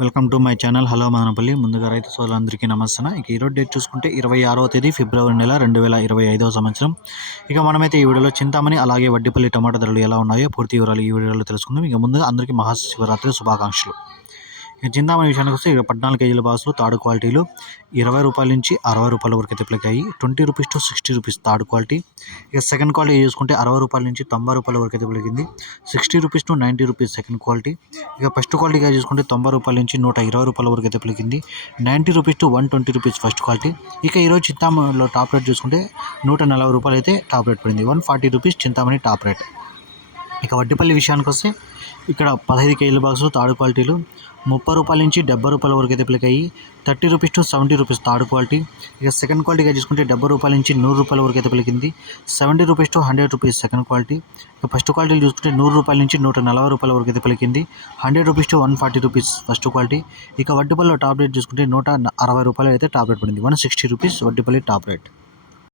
Welcome to my channel. Hello Madanapalle. ముందుగా రైతు సోదరులందరికీ నమస్తే ఇక ఈరోజు డేట్ చూసుకుంటే ఇరవై ఆరవ తేదీ ఫిబ్రవరి నెల రెండు వేల ఇరవై ఐదవ సంవత్సరం. ఇక మనమైతే ఈ వీడియోలో చింతామణి అలాగే వడ్డిపల్లి టమాటా ధరలు ఎలా ఉన్నాయో పూర్తి వివరాలు ఈ వీడియోలో తెలుసుకుందాం. ఇక ముందుగా అందరికీ మహాశివరాత్రి శుభాకాంక్షలు. ఇక చింతామణి విషయానికి వస్తే ఇక్కడ పద్నాలుగు కేజీల బాక్సులు థర్డ్ క్వాలిటీలు ఇరవై రూపాయల నుంచి అరవై రూపాయల వరకు అయితే ప్లకాయి twenty rupees to sixty rupees third quality. ఇక సెకండ్ క్వాలిటీ చూసుకుంటే అరవై రూపాయల నుంచి తొంభై రూపాయల వరకు అయితే పలికింది sixty rupees to ninety rupees second quality. ఇక ఫస్ట్ క్వాలిటీగా చూసుకుంటే తొంభై రూపాయల నుంచి నూట ఇరవై రూపాయల వరకు అయితే పలికింది ninety rupees to one twenty rupees first quality. ఇక ఈరోజు చింతామణిలో టాప్ రేట్ చూసుకుంటే నూట నలభై రూపాయలు అయితే టాప్ రేట్ పడింది. One forty rupees Chintamani top rate. ఇక వడ్డిపల్లి విషయానికి వస్తే ఇక్కడ పదహైదు కేజీల బాక్సులు తాడు క్వాలిటీలు ముప్పై రూపాయల నుంచి డెబ్బై రూపాయల వరకు అయితే పిలికాయి అయ్యి thirty rupees to seventy rupees third quality. ఇక సెకండ్ క్వాలిటీగా చూసుకుంటే డెబ్బై రూపాయల నుంచి నూరు రూపాయల వరకు అయితే పలికింది. Seventy rupees to hundred rupees second quality. ఇక ఫస్ట్ క్వాలిటీలు చూసుకుంటే నూరు రూపాయల నుంచి నూట నలభై రూపాయల వరకు అయితే పలికింది. Hundred rupees to one forty rupees first quality. ఇక వడ్డిపల్లిలో టాప్ రేట్ చూసుకుంటే నూట అరవై రూపాయలు అయితే టాప్ రేట్ పడింది. One sixty rupees Vaddipalli top rate